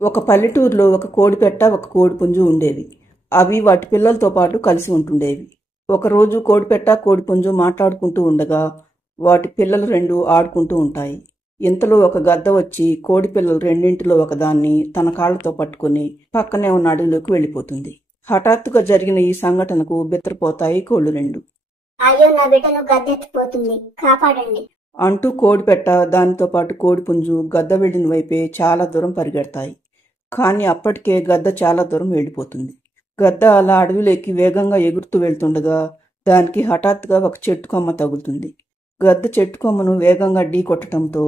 ఒక పల్లెటూరులో ఒక కోడిపెట్ట ఒక కోడిపుంజు ఉండేవి. అవి వాటి పిల్లలతో పాటు కలిసి ఉంటుండేవి. ఒకరోజు కోడిపెట్ట కోడిపుంజు మాట్లాడుకుంటూ ఉండగా వాటి పిల్లలు రెండు ఆడుకుంటూ ఉంటాయి. ఇంతలో ఒక గద్ద వచ్చి కోడి పిల్లలు రెండింటిలో ఒకదాన్ని తన కాళ్లతో పట్టుకుని పక్కనే ఉన్న అడవిలోకి వెళ్ళిపోతుంది. హఠాత్తుగా జరిగిన ఈ సంఘటనకు బిత్తరపోతాయి కోళ్లు రెండు. అయ్యో, నా బిడ్డను గద్దెత్తిపోతుంది, కాపాడండి అంటూ కోడిపెట్ట దానితో పాటు కోడిపుంజు గద్ద వెళ్ళిన వైపే చాలా దూరం పరిగెడతాయి. కానీ అప్పటికే గద్ద చాలా దూరం వెళ్ళిపోతుంది. గద్ద అలా అడవిలోకి వేగంగా ఎగురుతూ వెళ్తుండగా దానికి హఠాత్తుగా ఒక చెట్టు కొమ్మ తగులుతుంది. గద్ద చెట్టు కొమ్మను వేగంగా ఢీ కొట్టడంతో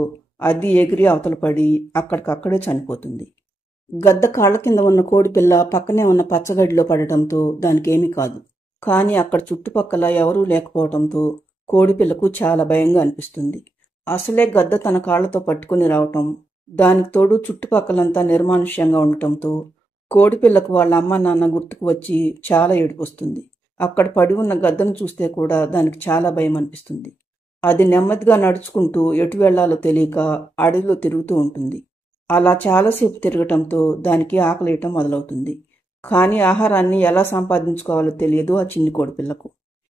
అది ఎగిరి అవతల పడి అక్కడికక్కడే చనిపోతుంది. గద్ద కాళ్ళ కింద ఉన్న కోడిపిల్ల పక్కనే ఉన్న పచ్చగడ్డిలో పడటంతో దానికేమీ కాదు. కానీ అక్కడ చుట్టుపక్కల ఎవరూ లేకపోవడంతో కోడిపిల్లకు చాలా భయంగా అనిపిస్తుంది. అసలే గద్ద తన కాళ్లతో పట్టుకుని రావటం, దానికి తోడు చుట్టుపక్కలంతా నిర్మానుష్యంగా ఉండటంతో కోడిపిల్లకు వాళ్ళ అమ్మ నాన్న గుర్తుకు వచ్చి చాలా ఏడుపొస్తుంది. అక్కడ పడి ఉన్న గద్దను చూస్తే కూడా దానికి చాలా భయం అనిపిస్తుంది. అది నెమ్మదిగా నడుచుకుంటూ ఎటు వెళ్లాలో తెలియక అడవిలో తిరుగుతూ ఉంటుంది. అలా చాలాసేపు తిరగటంతో దానికి ఆకలేయటం మొదలవుతుంది. కానీ ఆహారాన్ని ఎలా సంపాదించుకోవాలో తెలియదు ఆ చిన్ని కోడిపిల్లకు.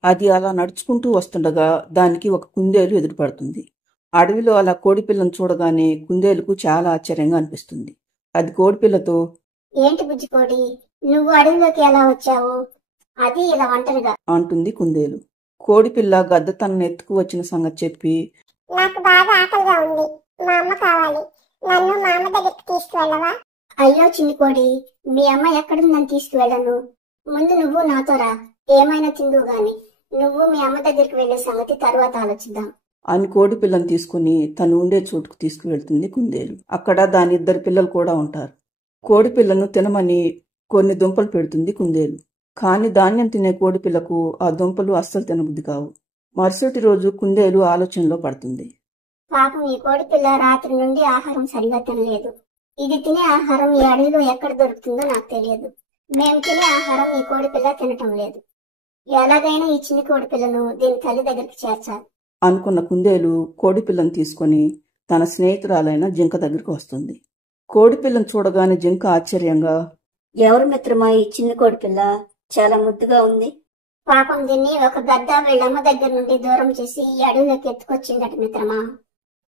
అది అలా నడుచుకుంటూ వస్తుండగా దానికి ఒక కుందేలు ఎదురుపడుతుంది. అడవిలో అలా కోడిపిల్లను చూడగానే కుందేలుకు చాలా ఆశ్చర్యంగా అనిపిస్తుంది. అది కోడిపిల్లతో, ఏంటి బుజ్జికోడి, నువ్వు అడవిలోకి ఎలా వచ్చావు, అది ఇలా ఒంటరిగా అంటుంది కుందేలు. కోడిపిల్ల గద్ద తనను ఎత్తుకు వచ్చిన సంగతి చెప్పి, నాకు బాగా ఆకలిగా ఉంది, మా అమ్మ కావాలి, నన్ను మా అమ్మ దగ్గరికి తీసుకువెళ్ళవా? అయ్యో చిన్ని కోడి, మీ అమ్మ ఎక్కడుందని తీసుకువెళ్ళను, ముందు నువ్వు నాతో రా, ఏమైనా తిందువు గాని, నువ్వు మీ అమ్మ దగ్గరికి వెళ్లే సంగతి తర్వాత ఆలోచిద్దాం అని కోడిపిల్లను తీసుకుని తను ఉండే చోటుకు తీసుకువెళ్తుంది కుందేలు. అక్కడ దాని ఇద్దరు పిల్లలు కూడా ఉంటారు. కోడిపిల్లను తినమని కొన్ని దుంపలు పెడుతుంది కుందేలు. కానీ ధాన్యం తినే కోడిపిల్లకు ఆ దుంపలు అస్సలు తినబుద్ధి కావు. మరుసటి రోజు కుందేలు ఆలోచనలో పడుతుంది. పాపం ఈ కోడిపిల్ల రాత్రి నుండి ఆహారం సరిగా తినలేదు. ఇది తినే ఆహారం ఈ అడవిలో ఎక్కడ దొరుకుతుందో నాకు తెలియదు. మేము తినే ఆహారం ఈ కోడిపిల్ల తినటం లేదు. ఎలాగైనా ఈ చిన్ని కోడిపిల్లను దీని తల్లి దగ్గరికి చేర్చాలి అనుకున్న కుందేలు కోడిపిల్లను తీసుకుని తన స్నేహితురాలైన జింక దగ్గరికి వస్తుంది. కోడిపిల్లను చూడగానే జింక ఆశ్చర్యంగా, ఎవరు మిత్రమా ఈ చిన్ని కోడిపిల్ల, చాలా ముద్దుగా ఉంది. పాపం దీన్ని ఒక గద్ద వీళ్ళమ్మ దగ్గర నుండి దూరం చేసి ఈ అడవిలోకి ఎత్తుకొచ్చిందట మిత్రమా.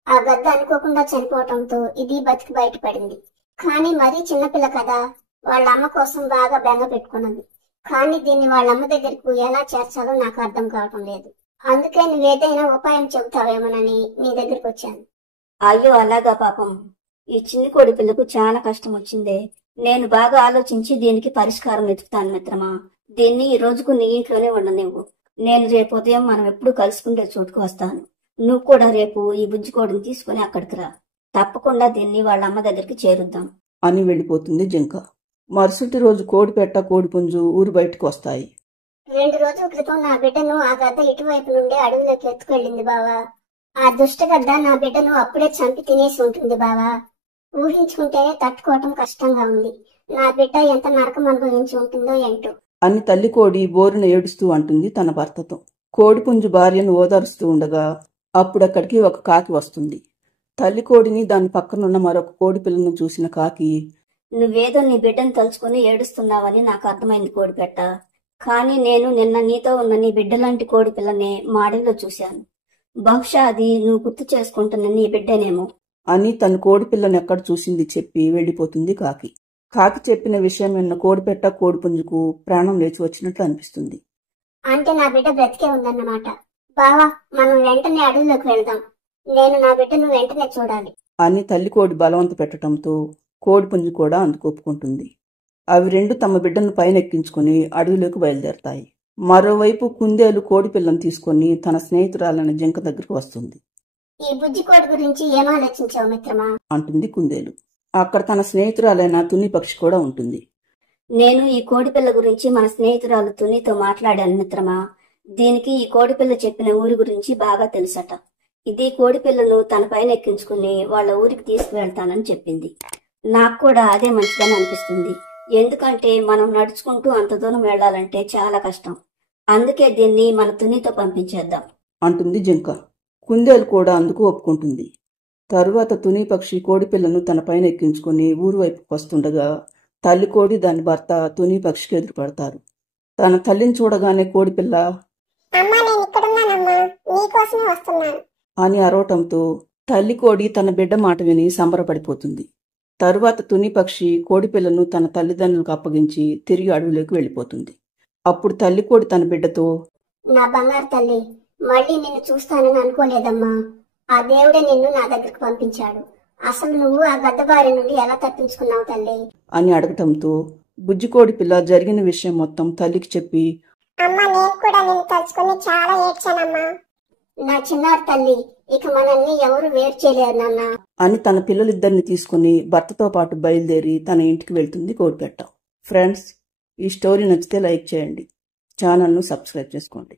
ఆ గద్ద అనుకోకుండా చనిపోవటంతో ఇది బతికి బయటపడింది. కానీ మరీ చిన్నపిల్ల కదా, వాళ్ళ అమ్మ కోసం బాగా బెంగ పెట్టుకున్నది. కానీ దీన్ని వాళ్ళమ్మ దగ్గరకు ఎలా చేర్చాలో నాకు అర్థం కావటం లేదు. అందుకే నువ్వేదైనా ఉపాయం చెబుతావేమోనని నీ దగ్గరికి వచ్చాను. అయ్యో అలాగా, పాపం ఈ చిన్ని కోడి పిల్లకు చాలా కష్టం వచ్చిందే. నేను బాగా ఆలోచించి దీనికి పరిష్కారం వెతుకుతాను మిత్రమా. దీన్ని ఈ రోజుకు నీ ఇంట్లోనే ఉండనివ్వు. నేను రేపు ఉదయం మనం ఎప్పుడు కలుసుకుంటే చోటుకు వస్తాను. నువ్వు కూడా రేపు ఈ బుజ్జికోడిని తీసుకుని అక్కడికి రా. తప్పకుండా దీన్ని వాళ్ళ అమ్మ దగ్గరికి చేరుద్దాం అని వెళ్ళిపోతుంది జింక. మరుసటి రోజు కోడిపెట్ట కోడిపుంజు ఊరు బయటకు వస్తాయి. 2 రోజుల క్రితం నా బిడ్డను ఆ గద్ద ఇటువైపు నుండి అడవిలోకి ఎత్తుకెళ్ళింది బావా. ఆ దుష్ట గద్ద నా బిడ్డను అప్పుడే చంపి తినేసి ఉంటుంది బావా. ఊహించుకుంటేనే తట్టుకోవటం కష్టంగా ఉంది. నా బిడ్డ ఎంత నరకం అనుభవించి ఉంటుందో ఏంటో అని తల్లి కోడి బోరున ఏడుస్తూ అంటుంది తన భర్తతో. కోడిపుంజు భార్యను ఓదారుస్తూ ఉండగా అప్పుడక్కడికి ఒక కాకి వస్తుంది. తల్లి కోడిని దాని పక్కనున్న మరొక కోడి పిల్లను చూసిన కాకి, నువ్వేదో నీ బిడ్డను తలుచుకుని ఏడుస్తున్నావని నాకు అర్థమైంది కోడిపెట్ట. కానీ నేను నిన్న నీతో ఉన్న నీ బిడ్డలాంటి కోడి పిల్లనే మా అడవిలో చూశాను. బహుశా అది నువ్వు గుర్తు చేసుకుంటున్న నీ బిడ్డనేమో అని తన కోడిపిల్లను ఎక్కడ చూసింది చెప్పి వెళ్ళిపోతుంది కాకి. కాకి చెప్పిన విషయం విన్న కోడిపెట్ట కోడిపుంజుకు ప్రాణం లేచి వచ్చినట్లు అనిపిస్తుంది. అంటే నా బిడ్డ బ్రతికే ఉందన్నమాట. బావా, మనం వెంటనే అడవిలోకి వెళ్దాం. నేను నా బిడ్డను వెంటనే చూడాలి అని తల్లి కోడి బలవంత పెట్టడంతో కోడిపుంజు కూడా అందుకు ఒప్పుకుంటుంది. అవి రెండు తమ బిడ్డను పైనెక్కించుకుని అడవిలోకి బయలుదేరతాయి. మరోవైపు కుందేలు కోడిపిల్లను తీసుకుని తన స్నేహితురాలైన జింక దగ్గరకు వస్తుంది. ఈ బుజ్జికోడి గురించి ఏం ఆలోచించావు మిత్రమా అంటుంది కుందేలు. అక్కడ తన స్నేహితురాలైన తుని పక్షి కూడా ఉంటుంది. నేను ఈ కోడిపిల్ల గురించి మన స్నేహితురాలు తునితో మాట్లాడాను మిత్రమా. దీనికి ఈ కోడిపిల్ల చెప్పిన ఊరి గురించి బాగా తెలుసట. ఇది కోడిపిల్లను తన పైన ఎక్కించుకుని వాళ్ళ ఊరికి తీసుకువెళ్తానని చెప్పింది. నాకు కూడా అదే మంచిదని అనిపిస్తుంది. ఎందుకంటే మనం నడుచుకుంటూ అంత దూరం వెళ్లాలంటే చాలా కష్టం. అందుకే దీన్ని మన తునితో పంపించేద్దాం అంటుంది జింక. కుందేలు కూడా అందుకు ఒప్పుకుంటుంది. తరువాత తుని పక్షి కోడిపిల్లను తన పైన ఎక్కించుకుని ఊరు వైపుకు వస్తుండగా తల్లి కోడి దాని భర్త తుని పక్షికి ఎదురుపడతారు. తన తల్లిని చూడగానే కోడిపిల్ల అమ్మా నేను ఇక్కడున్నానమ్మా, నీకోసమే వస్తున్నాను అని అరవటంతో తల్లి కోడి తన బిడ్డ మాట విని సంబరపడిపోతుంది. తరువాత తుని పక్షి కోడిపిల్లను తన తల్లిదండ్రులకు అప్పగించి తిరిగి అడవిలోకి వెళ్ళిపోతుంది. అప్పుడు తల్లి కోడి తన బిడ్డతో, నా బంగారు తల్లి, మళ్ళీ నిన్ను చూస్తానని అనుకోలేదమ్మా. ఆ దేవుడే నిన్ను నా దగ్గరకు పంపించాడు. అసలు నువ్వు ఆ గద్ద బారి నుండి ఎలా తప్పించుకున్నావు తల్లి అని అడగటంతో బుజ్జి కోడిపిల్ల జరిగిన విషయం మొత్తం తల్లికి చెప్పి, అమ్మా నేను కూడా నిన్ను తలుచుకుని చాలా ఏడ్చానమ్మా. నా చిన్నారి తల్లి, ఇక మనల్ని ఎవరు వేరు చేయలేరు నాన్న అని తన పిల్లలిద్దరిని తీసుకుని భర్తతో పాటు బయలుదేరి తన ఇంటికి వెళ్తుంది కోడిపెట్ట. ఫ్రెండ్స్, ఈ స్టోరీ నచ్చితే లైక్ చేయండి, ఛానల్ను సబ్స్క్రైబ్ చేసుకోండి.